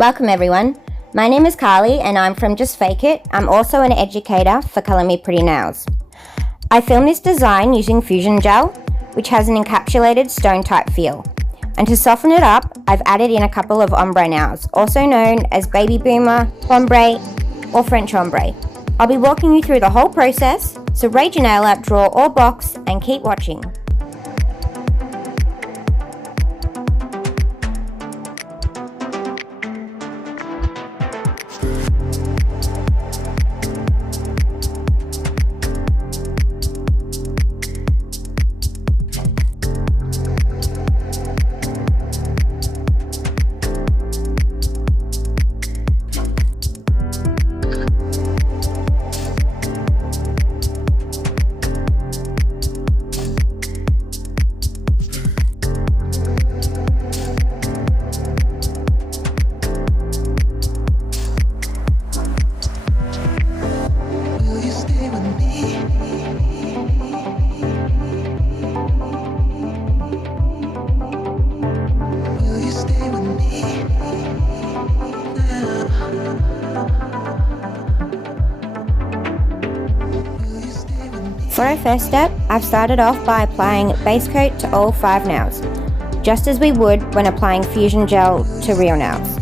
Welcome everyone. My name is Carly and I'm from Just Fake It. I'm also an educator for Colour Me Pretty Nails. I filmed this design using fusion gel, which has an encapsulated stone type feel. And to soften it up, I've added in a couple of ombre nails, also known as baby boomer, ombre, or French ombre. I'll be walking you through the whole process, so raid your nail art drawer or box and keep watching. For our first step, I've started off by applying base coat to all 5 nails, just as we would when applying fusion gel to real nails.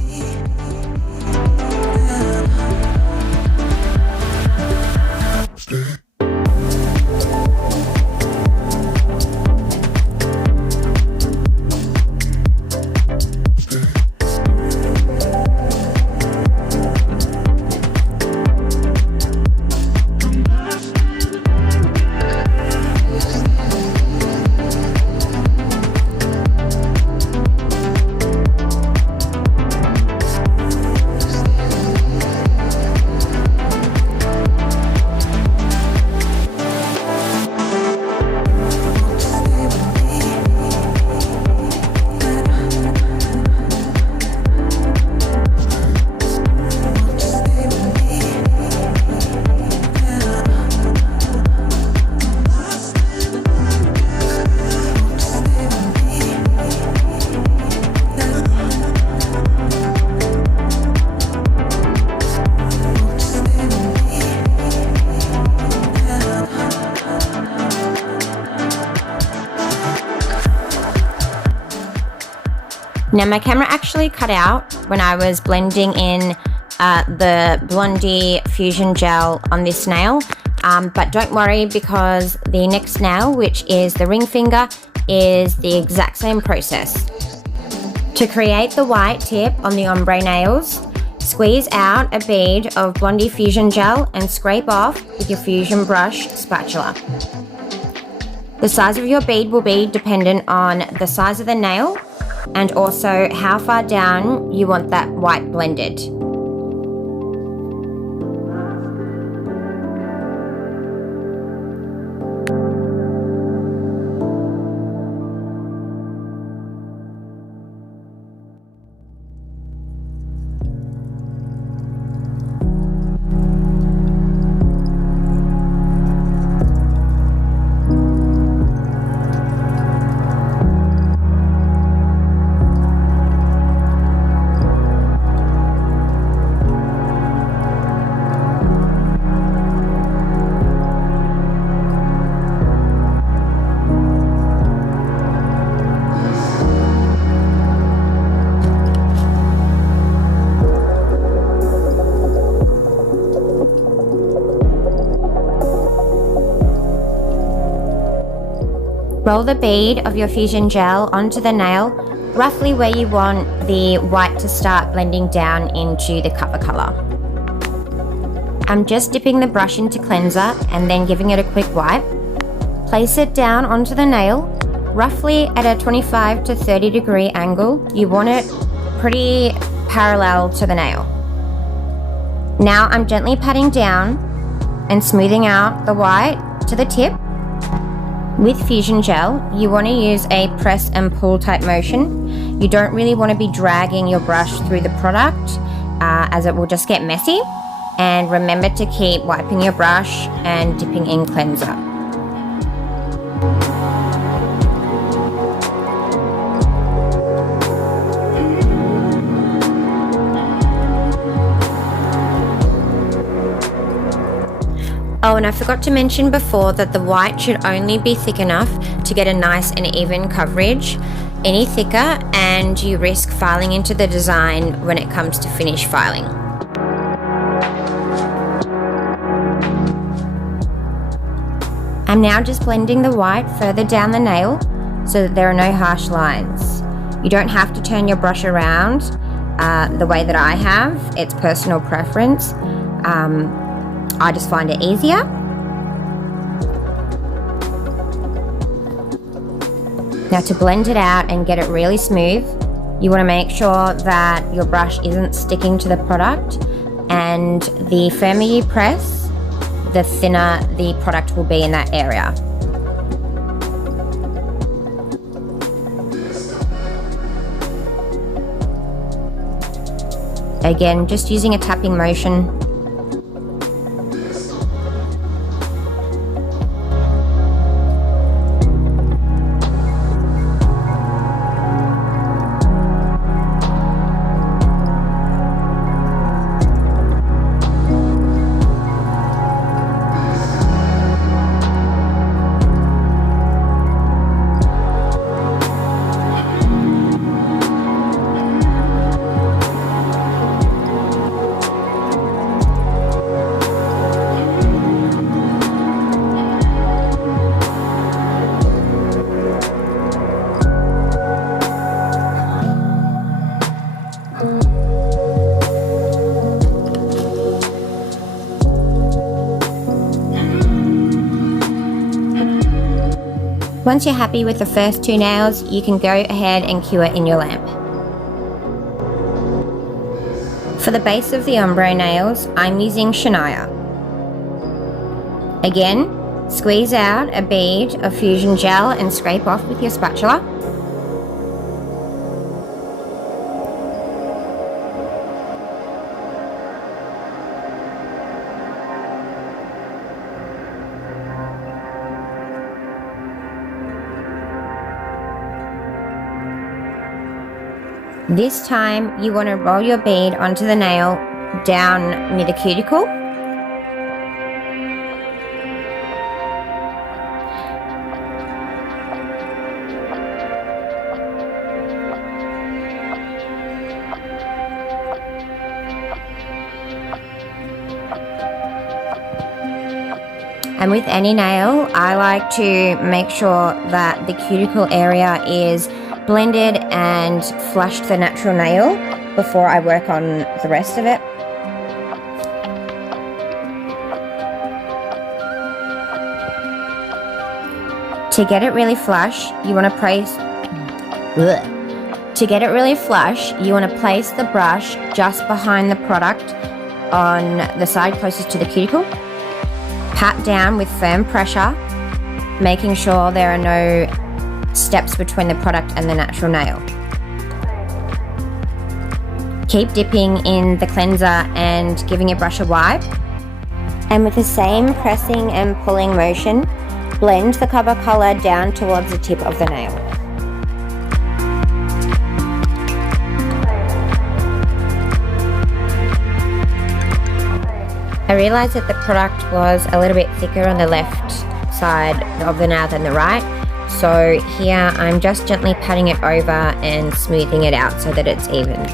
Now my camera actually cut out when I was blending in the Blondie fusion gel on this nail, but don't worry because the next nail, which is the ring finger, is the exact same process. To create the white tip on the ombre nails, squeeze out a bead of Blondie fusion gel and scrape off with your fusion brush spatula. The size of your bead will be dependent on the size of the nail and also how far down you want that white blended. Roll the bead of your fusion gel onto the nail, roughly where you want the white to start blending down into the cover color. I'm just dipping the brush into cleanser and then giving it a quick wipe. Place it down onto the nail, roughly at a 25 to 30 degree angle. You want it pretty parallel to the nail. Now I'm gently patting down and smoothing out the white to the tip. With fusion gel, you want to use a press and pull type motion. You don't really want to be dragging your brush through the product as it will just get messy. And remember to keep wiping your brush and dipping in cleanser. Oh, and I forgot to mention before that the white should only be thick enough to get a nice and even coverage. Any thicker and you risk filing into the design when it comes to finish filing. I'm now just blending the white further down the nail so that there are no harsh lines. You don't have to turn your brush around the way that I have. It's personal preference. I just find it easier. Now to blend it out and get it really smooth, you want to make sure that your brush isn't sticking to the product, and the firmer you press, the thinner the product will be in that area. Again, just using a tapping motion. Once you're happy with the first two nails, you can go ahead and cure in your lamp. For the base of the ombre nails, I'm using Shania. Again, squeeze out a bead of fusion gel and scrape off with your spatula. This time, you want to roll your bead onto the nail down near the cuticle. And with any nail, I like to make sure that the cuticle area is blended and flush the natural nail before I work on the rest of it. To get it really flush, you want to place the brush just behind the product on the side closest to the cuticle. Pat down with firm pressure, making sure there are no steps between the product and the natural nail. Keep dipping in the cleanser and giving your brush a wipe. And with the same pressing and pulling motion, blend the cover color down towards the tip of the nail. I realized that the product was a little bit thicker on the left side of the nail than the right. So here I'm just gently patting it over and smoothing it out so that it's even.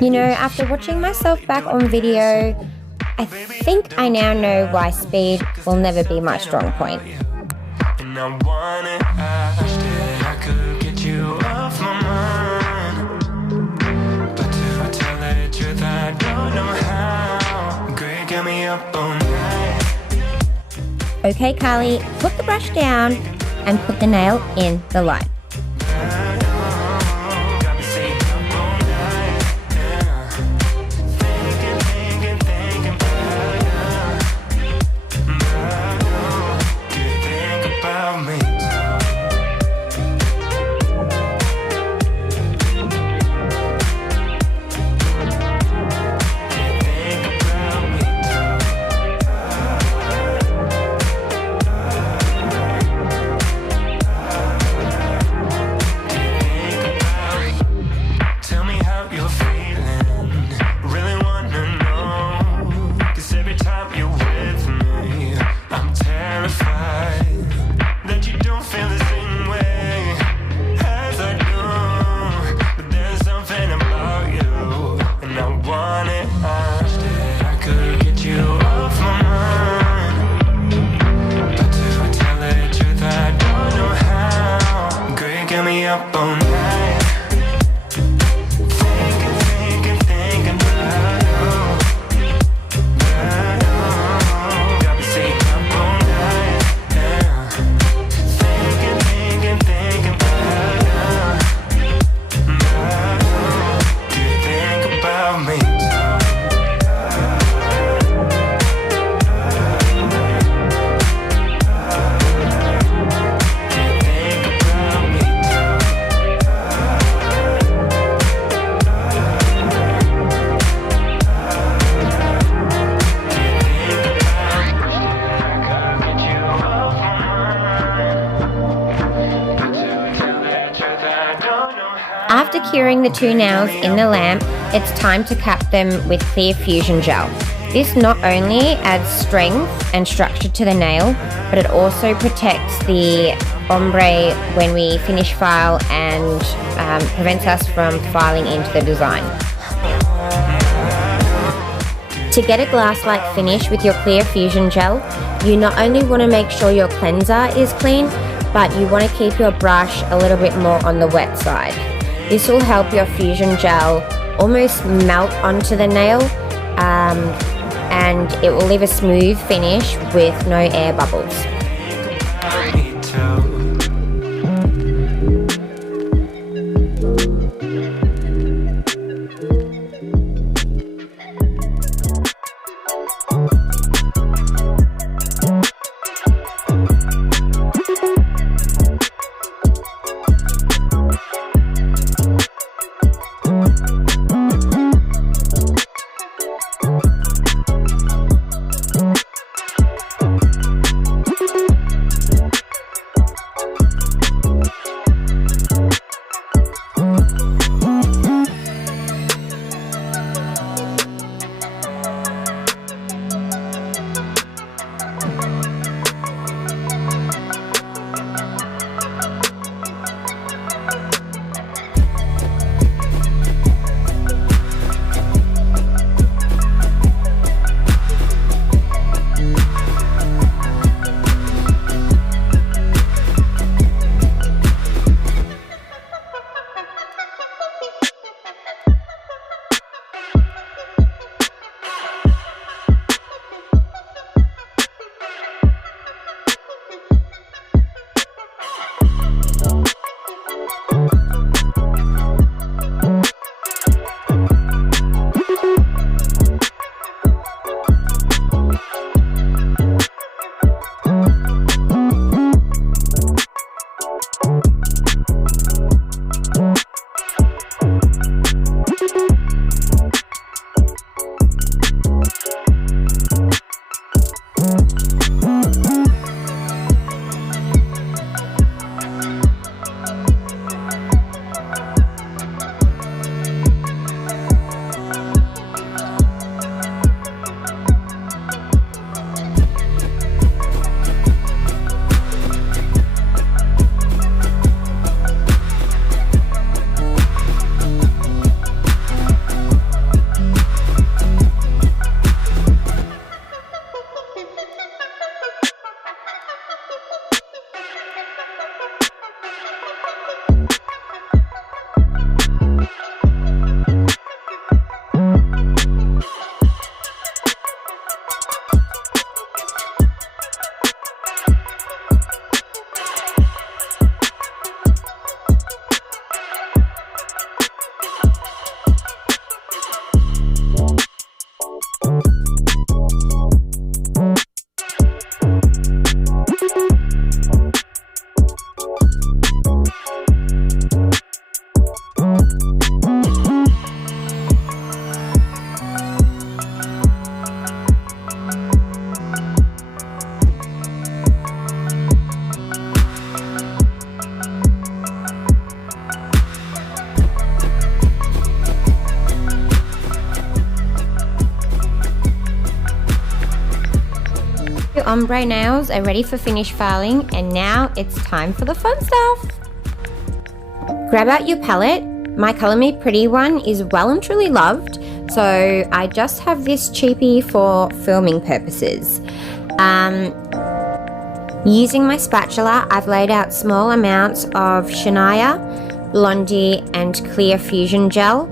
You know, after watching myself back on video, I think I now know why speed will never be my strong point. Okay, Carly, put the brush down and put the nail in the light. After curing the two nails in the lamp, it's time to cap them with clear fusion gel. This not only adds strength and structure to the nail, but it also protects the ombre when we finish file and prevents us from filing into the design. To get a glass-like finish with your clear fusion gel, you not only want to make sure your cleanser is clean, but you want to keep your brush a little bit more on the wet side. This will help your fusion gel almost melt onto the nail, and it will leave a smooth finish with no air bubbles. ombre nails are ready for finish filing, and now it's time for the fun stuff. Grab out your palette. My Color Me Pretty one is well and truly loved, so I just have this cheapie for filming purposes. Using my spatula, I've laid out small amounts of Shania, Blondie and Clear Fusion Gel.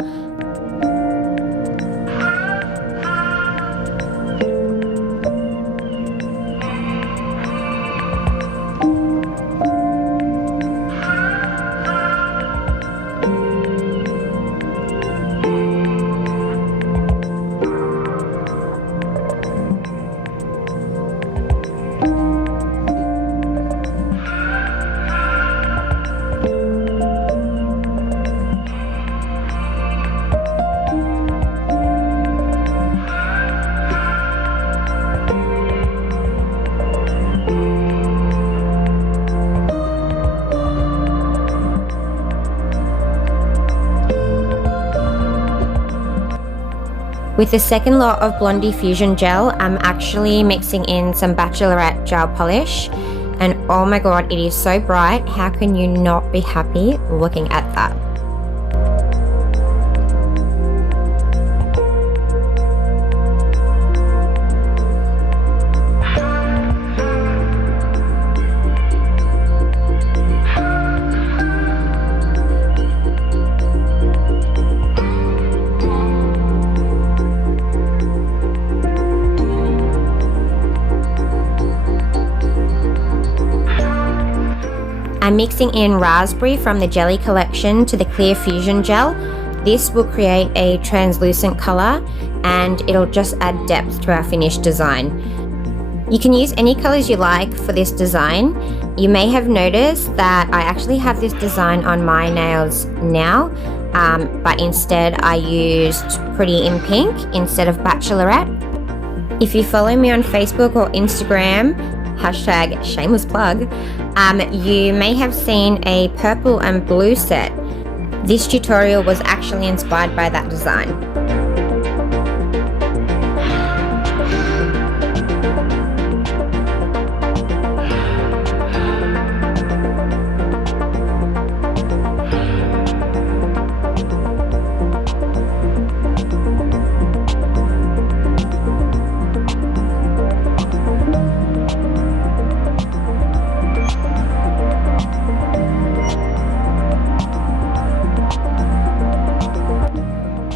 With the second lot of Blondie Fusion Gel, I'm actually mixing in some Bachelorette gel polish, and oh my god, it is so bright. How can you not be happy looking at that? I'm mixing in raspberry from the Jelly collection to the Clear Fusion Gel. This will create a translucent color and it'll just add depth to our finished design. You can use any colors you like for this design. You may have noticed that I actually have this design on my nails now, but instead I used Pretty in Pink instead of Bachelorette. If you follow me on Facebook or Instagram, hashtag shameless plug, you may have seen a purple and blue set. This tutorial was actually inspired by that design.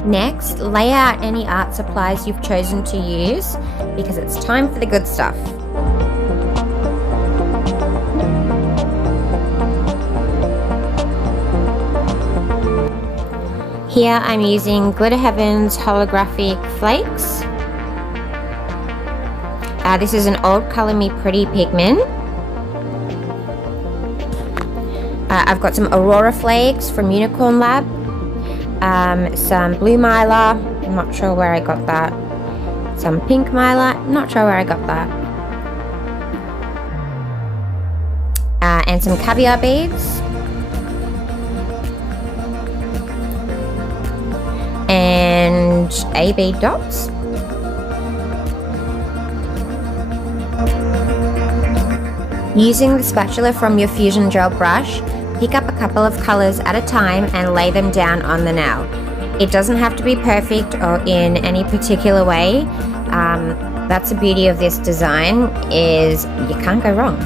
Next, lay out any art supplies you've chosen to use because it's time for the good stuff. Here I'm using Glitter Heaven's holographic flakes. This is an old Color Me Pretty pigment. I've got some Aurora flakes from Unicorn Lab. Some blue mylar, I'm not sure where I got that. Some pink mylar, not sure where I got that. And some caviar beads. And A bead dots. Using the spatula from your Fusion Gel brush, pick up a couple of colors at a time and lay them down on the nail. It doesn't have to be perfect or in any particular way. That's the beauty of this design, is you can't go wrong.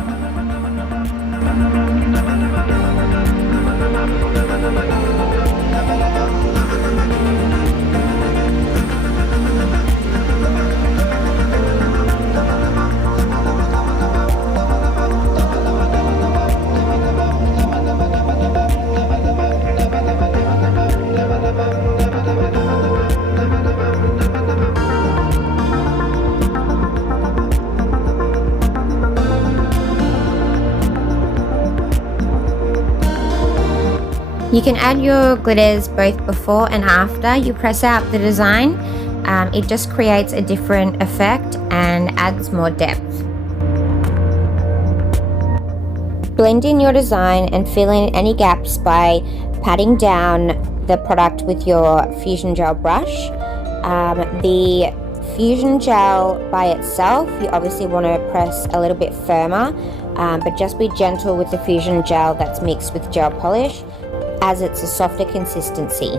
You can add your glitters both before and after you press out the design. It just creates a different effect and adds more depth. Blend in your design and fill in any gaps by patting down the product with your Fusion Gel brush. The fusion gel by itself, you obviously want to press a little bit firmer, but just be gentle with the fusion gel that's mixed with gel polish, as it's a softer consistency.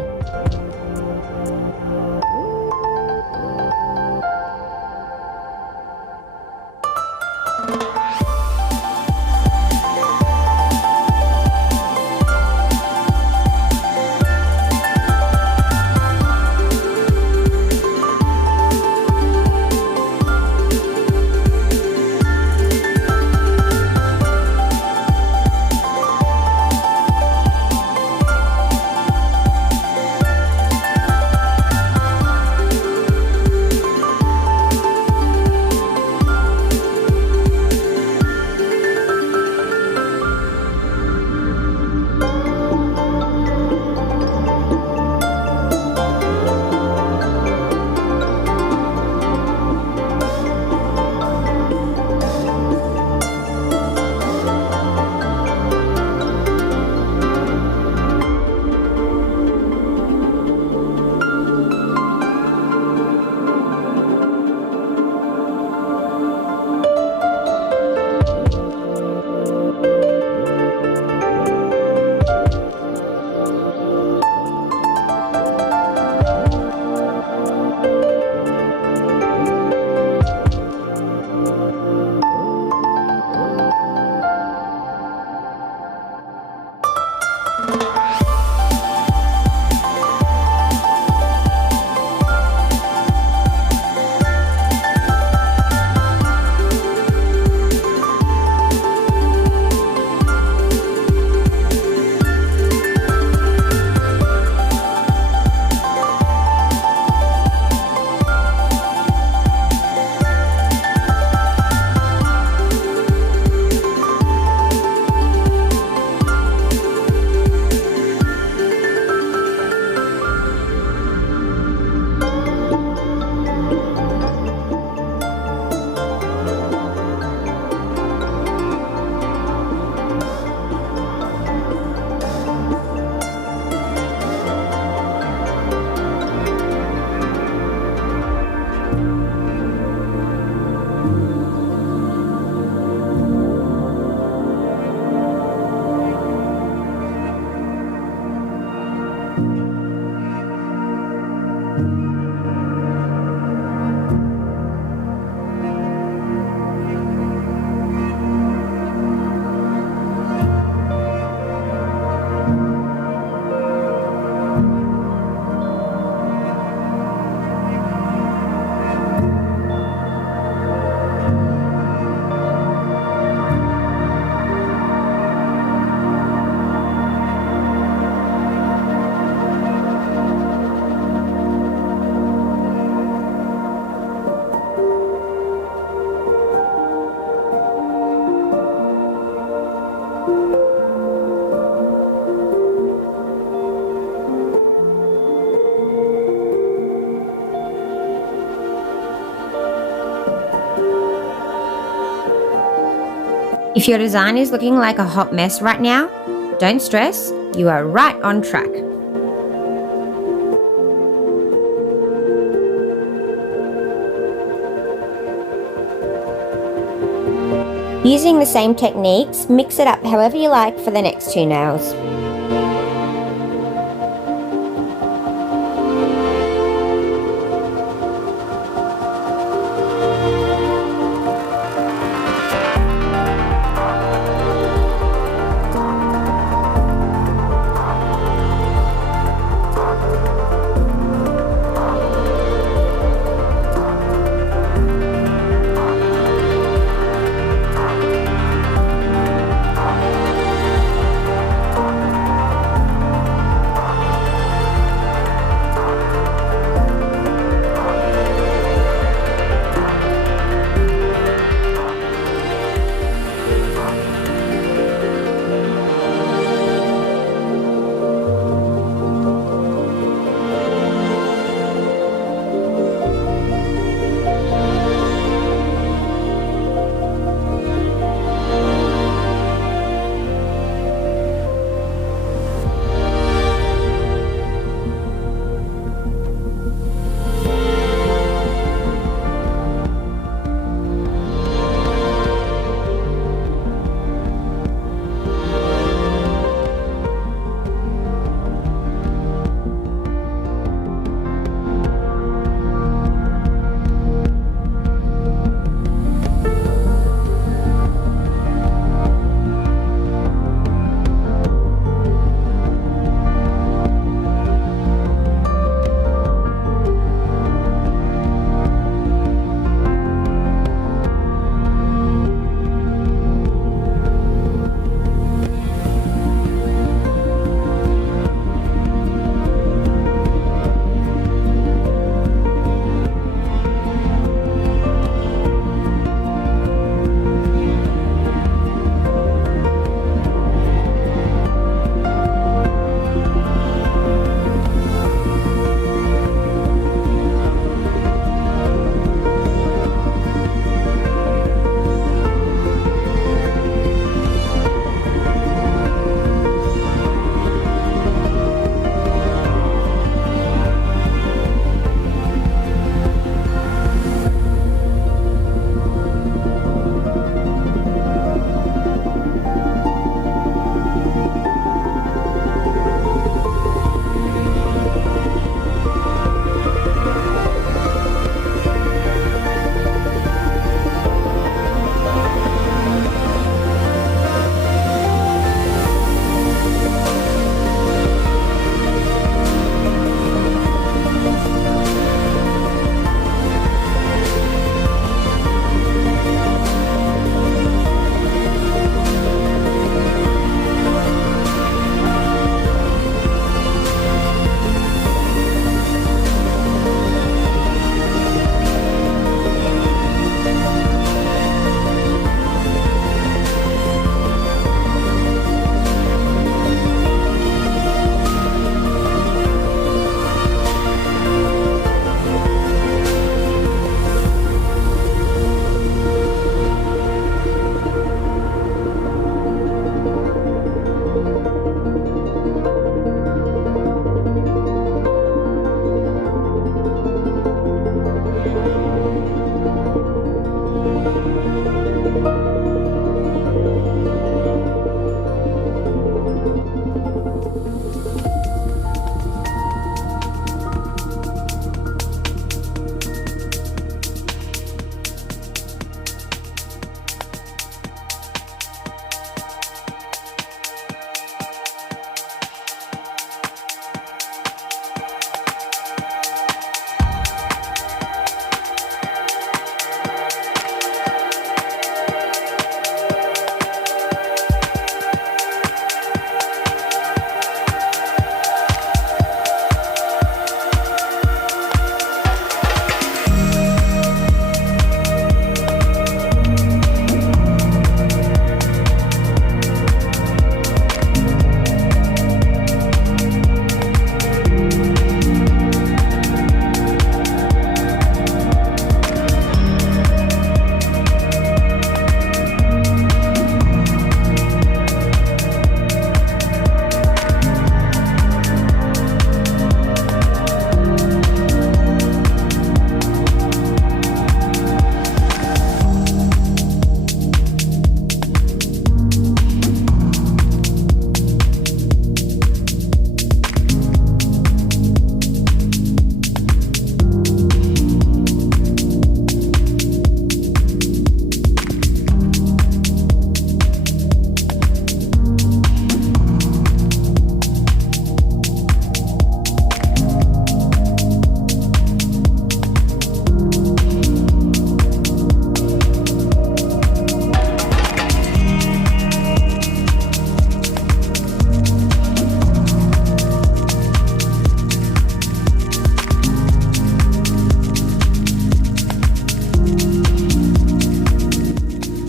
If your design is looking like a hot mess right now, don't stress, you are right on track. Using the same techniques, mix it up however you like for the next two nails.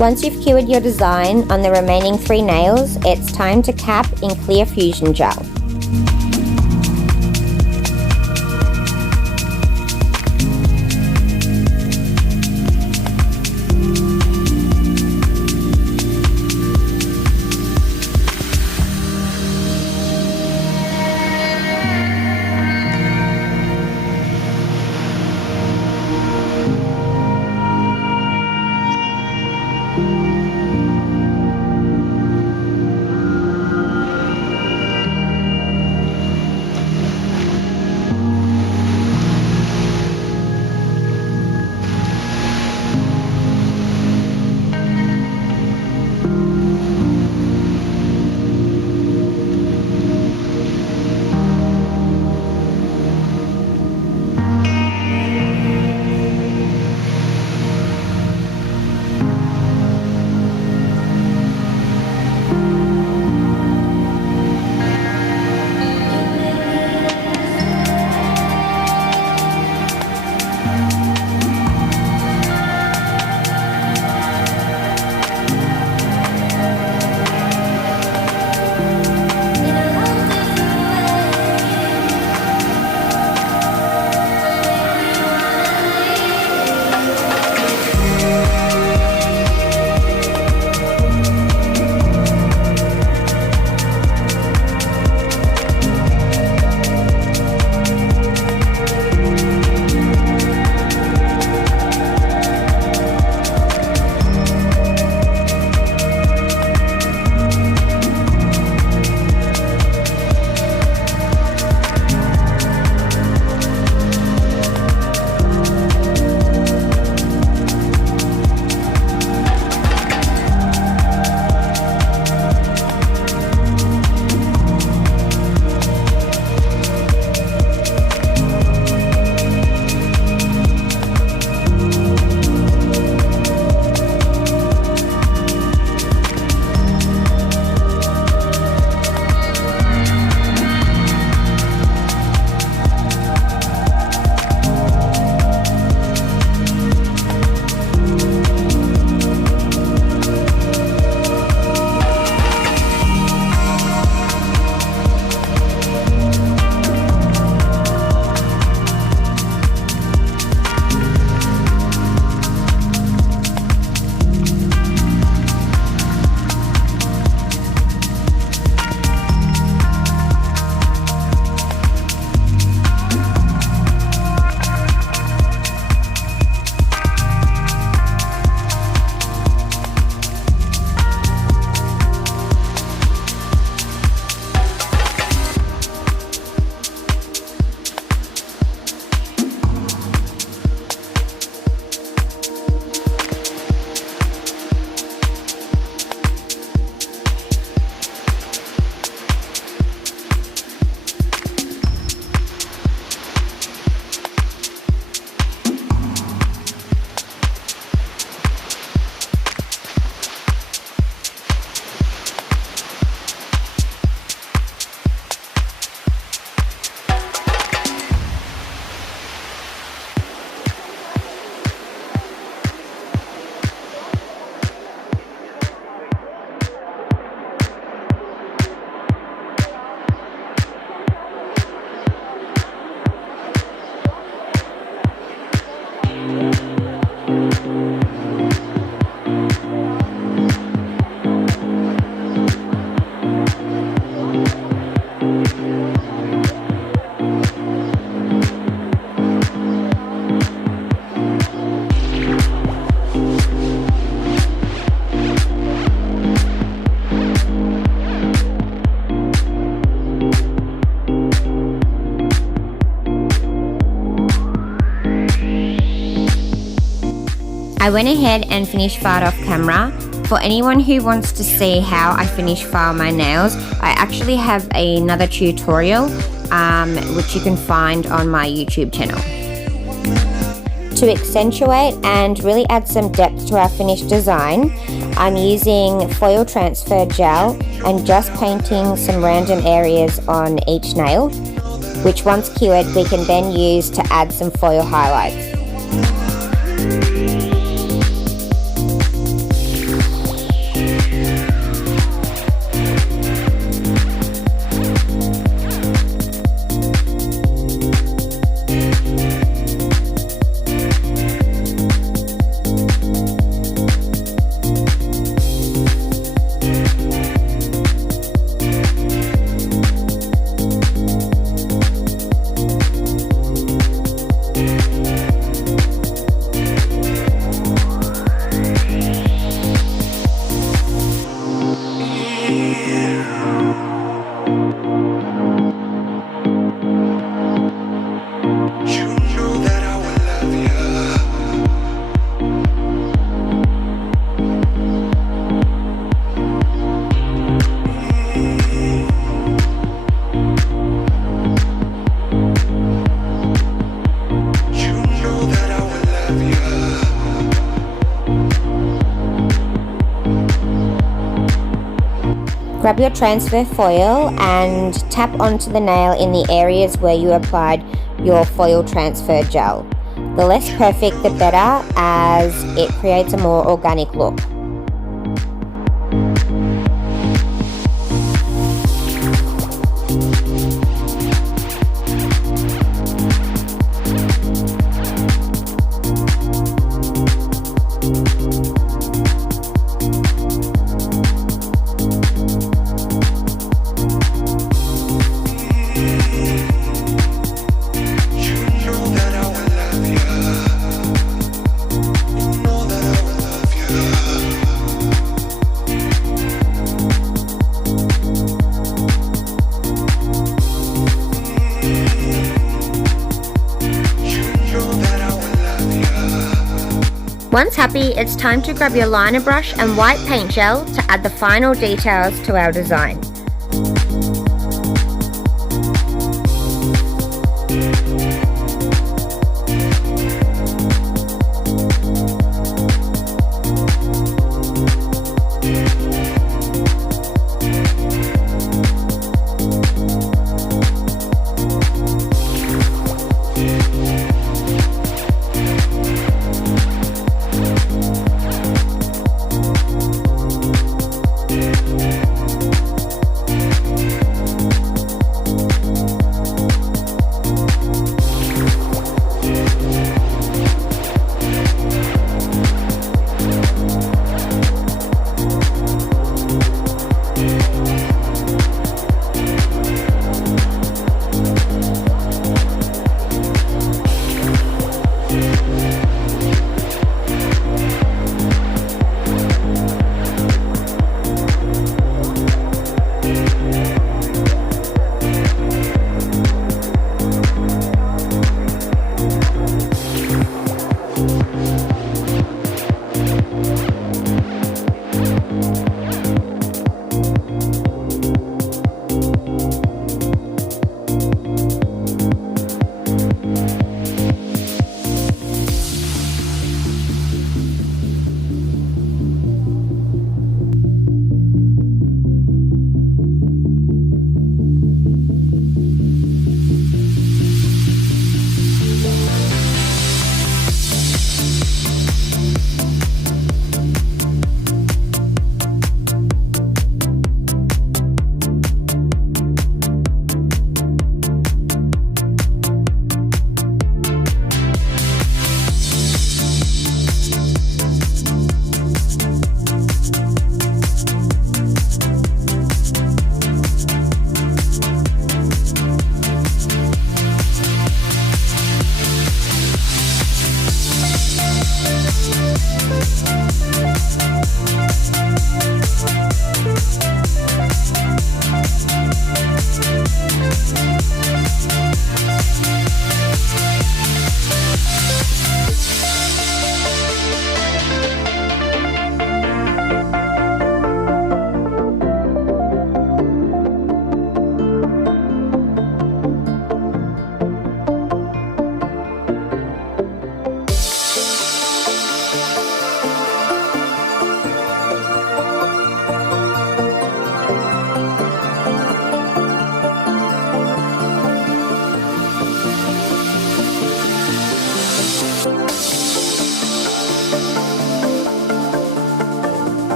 Once you've cured your design on the remaining 3 nails, it's time to cap in clear fusion gel. I went ahead and finished filed off camera. For anyone who wants to see how I finish file my nails, I actually have another tutorial which you can find on my YouTube channel. To accentuate and really add some depth to our finished design, I'm using foil transfer gel and just painting some random areas on each nail, which once cured we can then use to add some foil highlights. Grab your transfer foil and tap onto the nail in the areas where you applied your foil transfer gel. The less perfect the better, as it creates a more organic look. Once happy, it's time to grab your liner brush and white paint gel to add the final details to our design.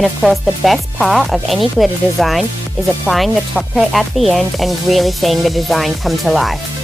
And of course, the best part of any glitter design is applying the top coat at the end and really seeing the design come to life.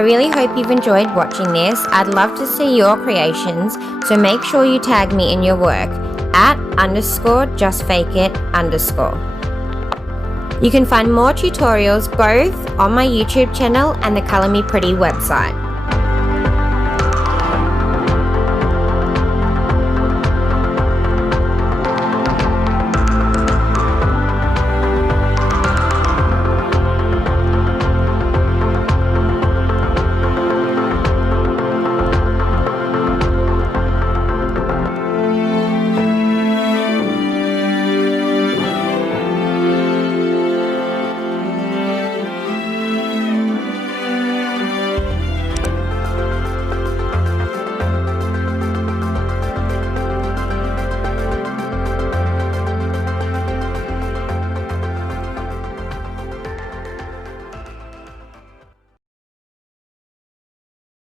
I really hope you've enjoyed watching this. I'd love to see your creations, so make sure you tag me in your work at _justfakeit_. You can find more tutorials both on my YouTube channel and the Color Me Pretty website.